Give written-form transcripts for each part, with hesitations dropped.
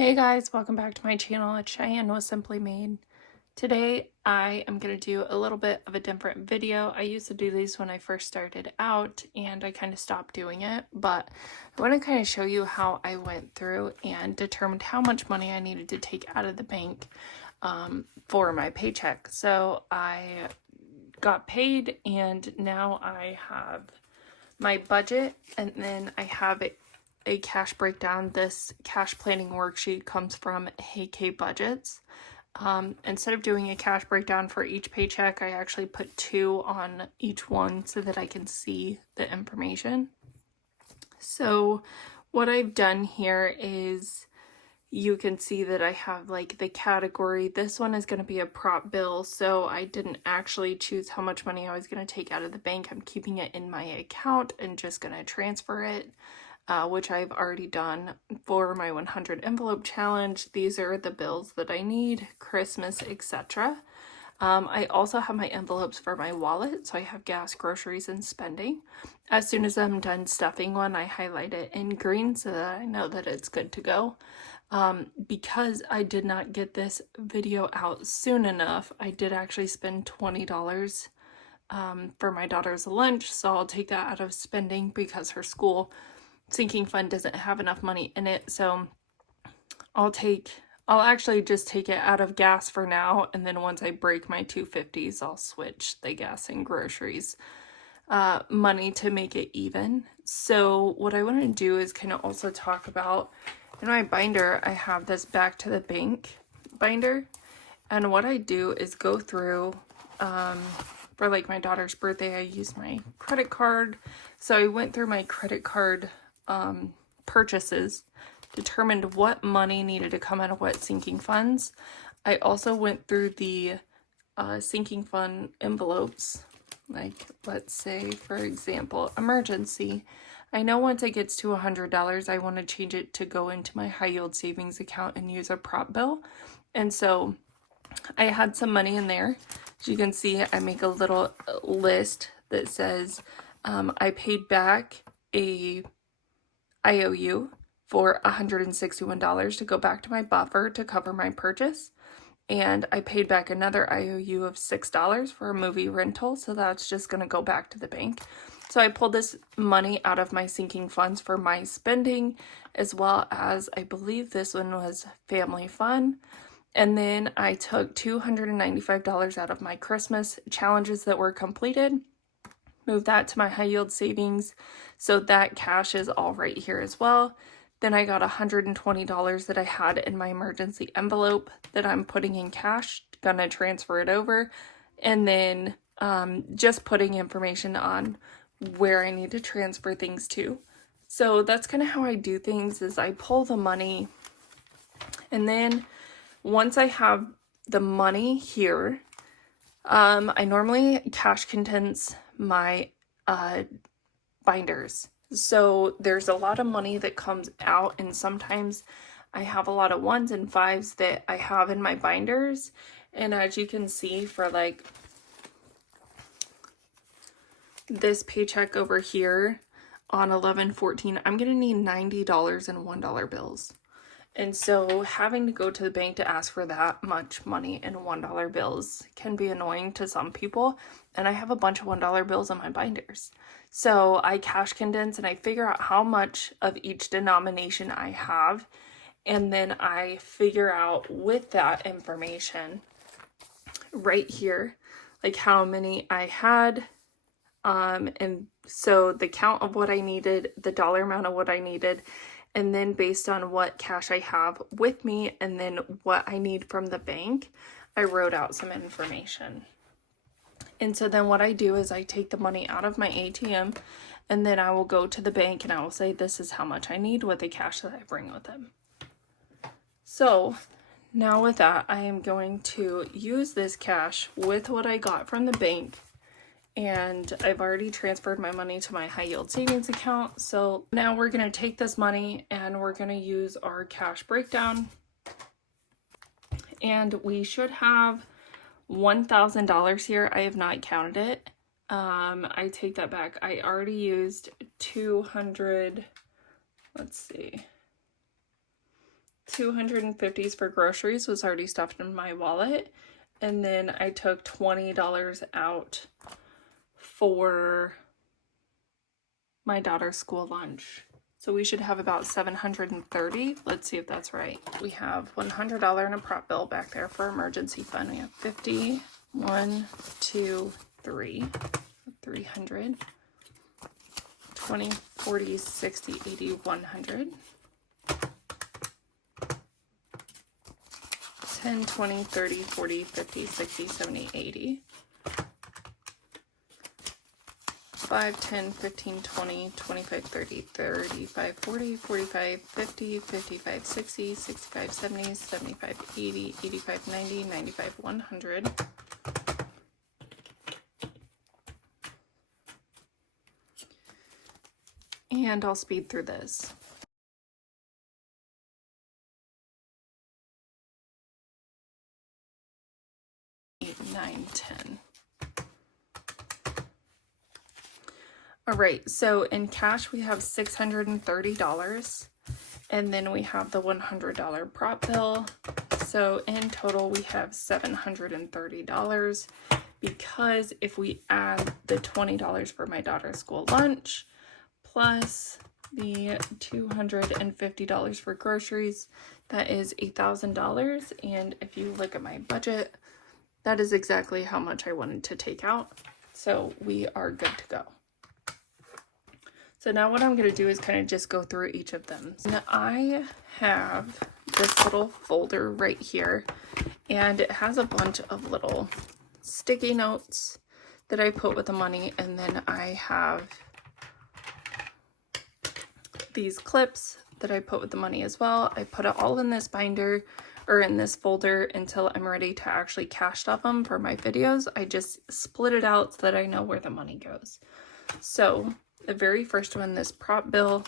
Hey guys, welcome back to my channel. It's Cheyenne with Simply Made. Today I am going to do a little bit of a different video. I used to do these when I first started out and I kind of stopped doing it, but I want to kind of show you how I went through and determined how much money I needed to take out of the bank for my paycheck. So I got paid and now I have my budget, and then I have a cash breakdown. This cash planning worksheet comes from Hey K Budgets. Instead of doing a cash breakdown for each paycheck, I actually put two on each one so that I can see the information. So what I've done here is you can see that I have like the category. This one is going to be a prop bill, so I didn't actually choose how much money I was going to take out of the bank. I'm keeping it in my account and just going to transfer it, which I've already done for my 100 envelope challenge. These are the bills that I need, Christmas, etc. I also have my envelopes for my wallet, so I have gas, groceries, and spending. As soon as I'm done stuffing one, I highlight it in green so that I know that it's good to go. Because I did not get this video out soon enough, I did actually spend $20 for my daughter's lunch, so I'll take that out of spending because her school sinking fund doesn't have enough money in it. So I'll actually just take it out of gas for now, and then once I break my 250s, I'll switch the gas and groceries money to make it even. So what I want to do is kind of also talk about, in my binder, I have this back to the bank binder, and what I do is go through, for like my daughter's birthday, I used my credit card, so I went through my credit card purchases, determined what money needed to come out of what sinking funds. I also went through the sinking fund envelopes, like let's say, for example, emergency. I know once it gets to $100, I want to change it to go into my high yield savings account and use a prop bill. And so I had some money in there. As you can see, I make a little list that says I paid back a IOU for $161 to go back to my buffer to cover my purchase. And I paid back another IOU of $6 for a movie rental, so that's just going to go back to the bank. So I pulled this money out of my sinking funds for my spending, as well as, I believe this one was family fun. And then I took $295 out of my Christmas challenges that were completed, moved that to my high yield savings, so that cash is all right here as well. Then I got $120 that I had in my emergency envelope that I'm putting in cash, gonna transfer it over, and then just putting information on where I need to transfer things to. So that's kind of how I do things, is I pull the money, and then once I have the money here, I normally cash condense my binders. So there's a lot of money that comes out, and sometimes I have a lot of 1s and 5s that I have in my binders. And as you can see, for like this paycheck over here on 11/14, I'm gonna need $90 in $1 bills. And so having to go to the bank to ask for that much money in $1 bills can be annoying to some people. And I have a bunch of $1 bills on my binders. So I cash condense and I figure out how much of each denomination I have. And then I figure out with that information right here, like how many I had. And so the count of what I needed, the dollar amount of what I needed, and then based on what cash I have with me and then what I need from the bank, I wrote out some information. And so then what I do is I take the money out of my ATM, and then I will go to the bank and I will say, this is how much I need with the cash that I bring with them. So now with that, I am going to use this cash with what I got from the bank. And I've already transferred my money to my high yield savings account. So now we're going to take this money and we're going to use our cash breakdown. And we should have $1,000 here. I have not counted it. I take that back. I already used 200, let's see, $250 for groceries was already stuffed in my wallet. And then I took $20 out for my daughter's school lunch. So we should have about $730. Let's see if that's right. We have $100 in a prop bill back there for emergency fund. We have 50, 1, 2, 3, 300, 20, 40, 60, 80, 100. 10, 20, 30, 40, 50, 60, 70, 80. 5, 10, 15, 20, 25, 30, 35, 40, 45, 50, 55, 60, 65, 70, 75, 80, 85, 90, 95, 100. And I'll speed through this. 8, 9, 10. All right, so in cash we have $630, and then we have the $100 prop bill. So in total we have $730, because if we add the $20 for my daughter's school lunch plus the $250 for groceries, that is $1,000. And if you look at my budget, that is exactly how much I wanted to take out. So we are good to go. So now what I'm going to do is kind of just go through each of them. Now I have this little folder right here, and it has a bunch of little sticky notes that I put with the money, and then I have these clips that I put with the money as well. I put it all in this binder, or in this folder, until I'm ready to actually cash stuff them for my videos. I just split it out so that I know where the money goes. So the very first one, this prop bill,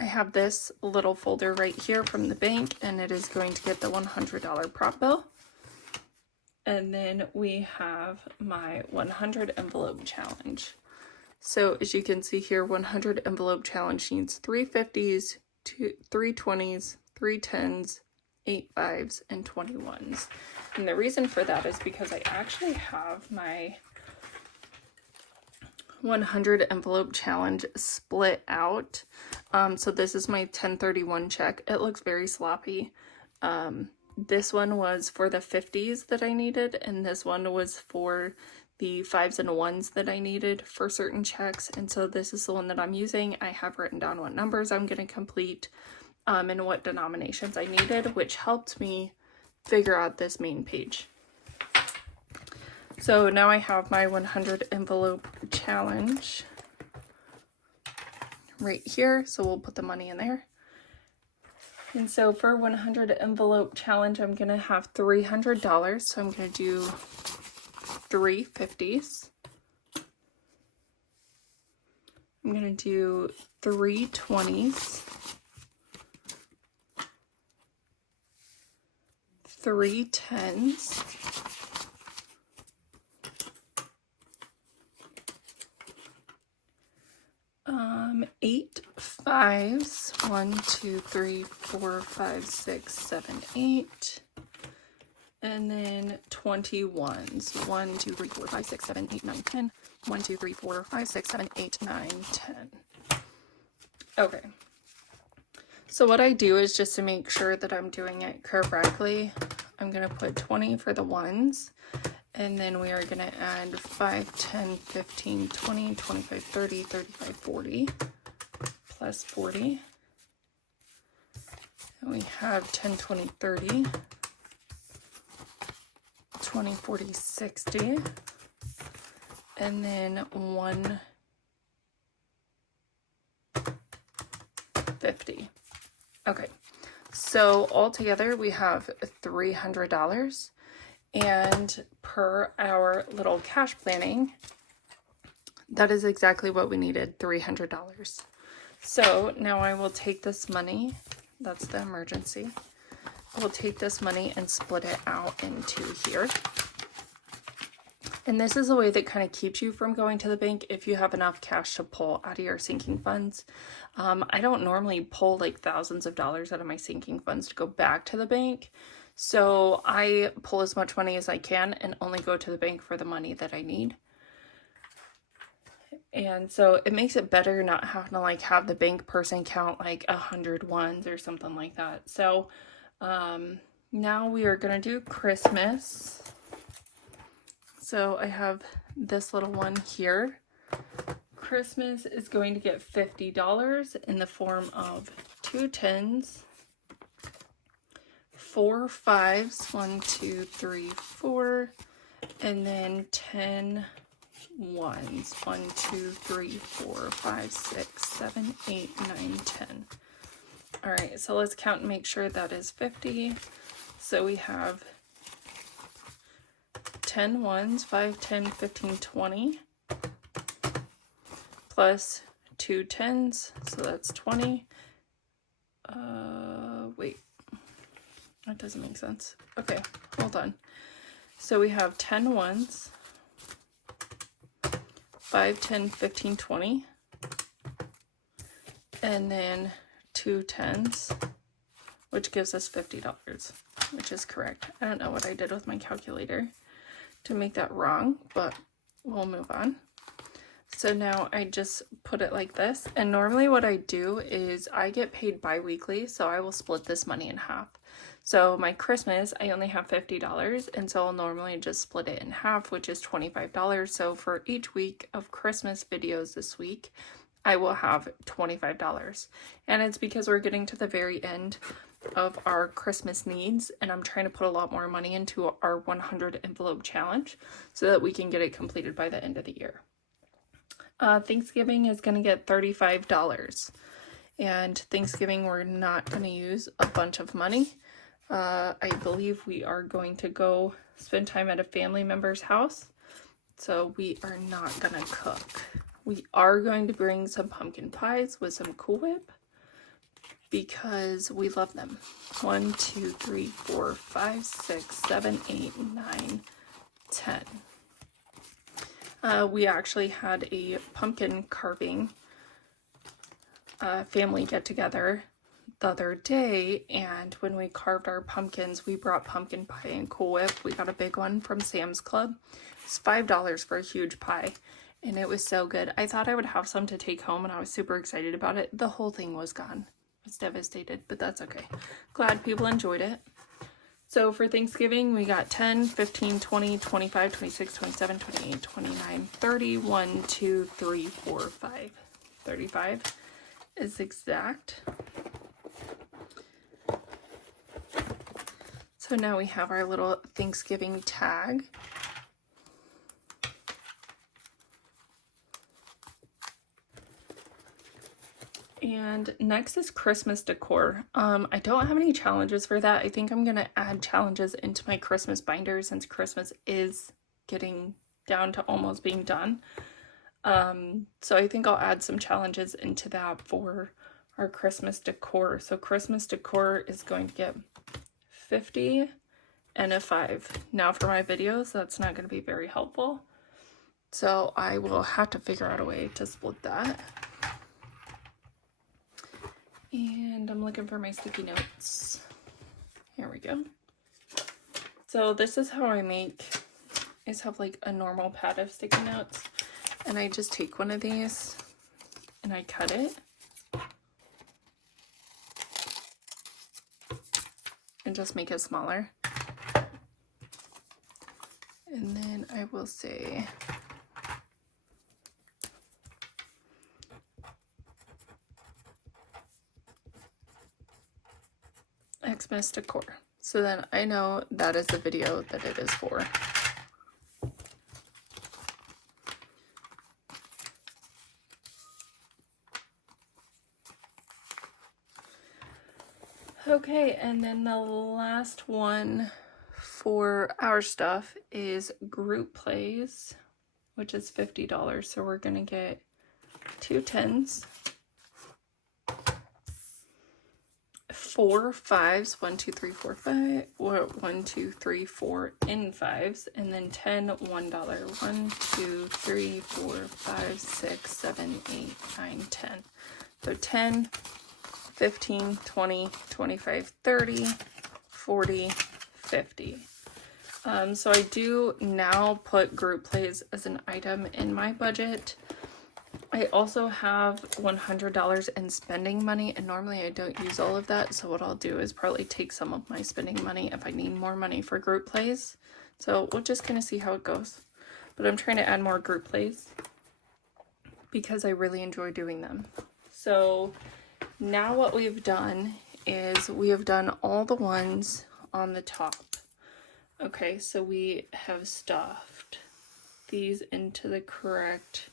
I have this little folder right here from the bank, and it is going to get the $100 prop bill. And then we have my 100 envelope challenge. So as you can see here, 100 envelope challenge needs 3 50s, 3 20s, 3 10s, 8 5s, and 21s. And the reason for that is because I actually have my 100 envelope challenge split out. So this is my 1031 check. It looks very sloppy. This one was for the 50s that I needed, and this one was for the 5s and 1s that I needed for certain checks. And so this is the one that I'm using. I have written down what numbers I'm going to complete, and what denominations I needed, which helped me figure out this main page. So now I have my 100 envelope challenge right here. So we'll put the money in there. And so for 100 envelope challenge, I'm going to have $300. So I'm going to do 3 50s. I'm going to do 3 20s. 3 10s. 8 5s, 1 2 3 4 5 6 7 8, and then 21s, 1 2 3 4 5 6 7 8 9 10, 1 2 3 4 5 6 7 8 9 10. Okay, so what I do is, just to make sure that I'm doing it correctly, I'm going to put 20 for the ones, and then we are going to add 5, 10, 15, 20, 25, 30, 35, 40, plus 40. And we have 10, 20, 30, 20, 40, 60, and then 1 50. Okay, so altogether we have $300. And per our little cash planning, that is exactly what we needed, $300. So now I will take this money, that's the emergency, I will take this money and split it out into here. And this is a way that kind of keeps you from going to the bank if you have enough cash to pull out of your sinking funds. I don't normally pull like thousands of dollars out of my sinking funds to go back to the bank. So I pull as much money as I can and only go to the bank for the money that I need. And so it makes it better not having to like have the bank person count like 100 ones or something like that. So now we are going to do Christmas. So I have this little one here. Christmas is going to get $50 in the form of 2 tens, 4 5s, 1, 2, 3, 4, and then 10 ones, 1, 2, 3, 4, 5, 6, 7, 8, 9, 10. All right, so let's count and make sure that is 50. So we have 10 ones, 5, 10, 15, 20, plus 2 tens, so that's 20. Wait, that doesn't make sense. Okay, hold on. So we have 10 ones, 5, 10, 15, 20, and then 2 tens, which gives us $50, which is correct. I don't know what I did with my calculator to make that wrong, but we'll move on. So now I just put it like this, and normally what I do is I get paid bi-weekly, so I will split this money in half. So my Christmas, I only have $50, and so I'll normally just split it in half, which is $25. So for each week of Christmas videos this week, I will have $25. And it's because we're getting to the very end of our Christmas needs, and I'm trying to put a lot more money into our 100 envelope challenge so that we can get it completed by the end of the year. Thanksgiving is going to get $35, and Thanksgiving we're not going to use a bunch of money. I believe we are going to go spend time at a family member's house, so we are not going to cook. We are going to bring some pumpkin pies with some Cool Whip because we love them. 1, 2, 3, 4, 5, 6, 7, 8, 9, 10. We actually had a pumpkin carving family get together the other day, and when we carved our pumpkins, we brought pumpkin pie and Cool Whip. We got a big one from Sam's Club. It's $5 for a huge pie, and it was so good. I thought I would have some to take home, and I was super excited about it. The whole thing was gone. I was devastated, but that's okay. Glad people enjoyed it. So for Thanksgiving, we got 10, 15, 20, 25, 26, 27, 28, 29, 30, 1, 2, 3, 4, 5. 35 is exact. So now we have our little Thanksgiving tag. And next is Christmas decor. I don't have any challenges for that. I think I'm going to add challenges into my Christmas binder since Christmas is getting down to almost being done. So I think I'll add some challenges into that for our Christmas decor. So Christmas decor is going to get 50 and a 5. Now for my videos, that's not going to be very helpful. So I will have to figure out a way to split that. And I'm looking for my sticky notes. Here we go. So this is how I make, I just have like a normal pad of sticky notes, and I just take one of these and I cut it and just make it smaller. And then I will say Xmas decor. So then I know that is the video that it is for. Okay, and then the last one for our stuff is group plays, which is $50. So we're gonna get 2 tens, 4 5s, 1 2 3 4 5, or 1 2 3 4 in 5s, and then 10 $1. 1 2 3 4 5 6 7 8 9 10. So 10, 15, 20, 25, 30, 40, 50. So I do now put group plays as an item in my budget. I also have $100 in spending money, and normally I don't use all of that, so what I'll do is probably take some of my spending money if I need more money for group plays. So we'll just kind of see how it goes. But I'm trying to add more group plays because I really enjoy doing them. So now what we've done is we have done all the ones on the top. Okay, so we have stuffed these into the correct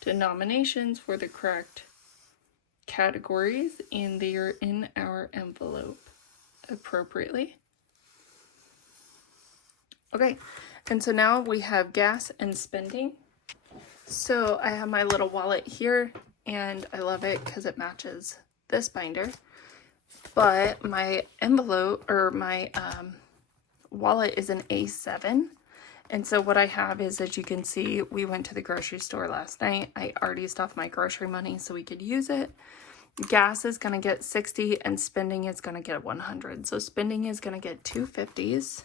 denominations for the correct categories, and they are in our envelope appropriately. Okay, and so now we have gas and spending. So I have my little wallet here, and I love it because it matches this binder. But my envelope, or my wallet, is an A7. And so what I have is, as you can see, we went to the grocery store last night. I already stuffed my grocery money so we could use it. Gas is going to get 60 and spending is going to get 100. So spending is going to get 2 50s.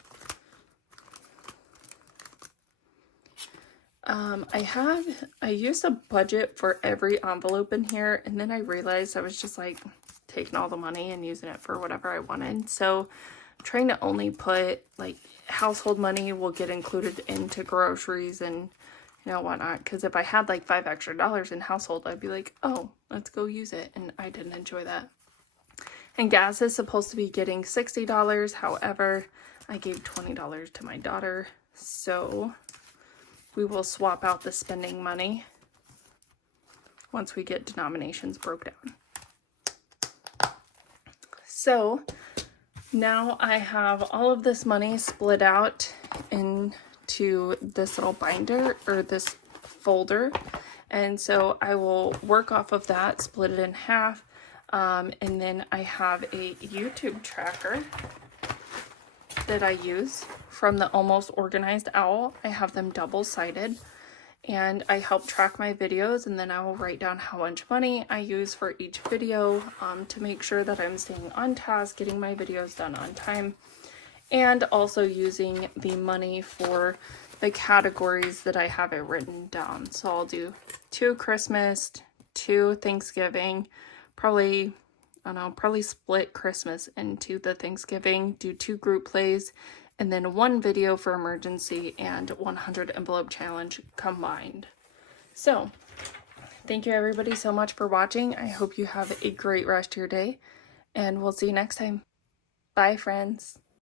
I used a budget for every envelope in here, and then I realized I was just like taking all the money and using it for whatever I wanted. So I'm trying to only put, like, household money will get included into groceries and, you know, whatnot. Because if I had like $5 extra in household, I'd be like, oh, let's go use it. And I didn't enjoy that. And gas is supposed to be getting $60. However, I gave $20 to my daughter. So we will swap out the spending money once we get denominations broke down. So now I have all of this money split out into this little binder, or this folder. And so I will work off of that, split it in half. And then I have a YouTube tracker that I use from the Almost Organized Owl. I have them double-sided, and I help track my videos, and then I will write down how much money I use for each video to make sure that I'm staying on task, getting my videos done on time, and also using the money for the categories that I have it written down. So I'll do 2 Christmas, 2 Thanksgiving, probably split Christmas into the Thanksgiving, do 2 group plays, and then 1 video for emergency and 100 envelope challenge combined. So thank you everybody so much for watching. I hope you have a great rest of your day, and we'll see you next time. Bye, friends.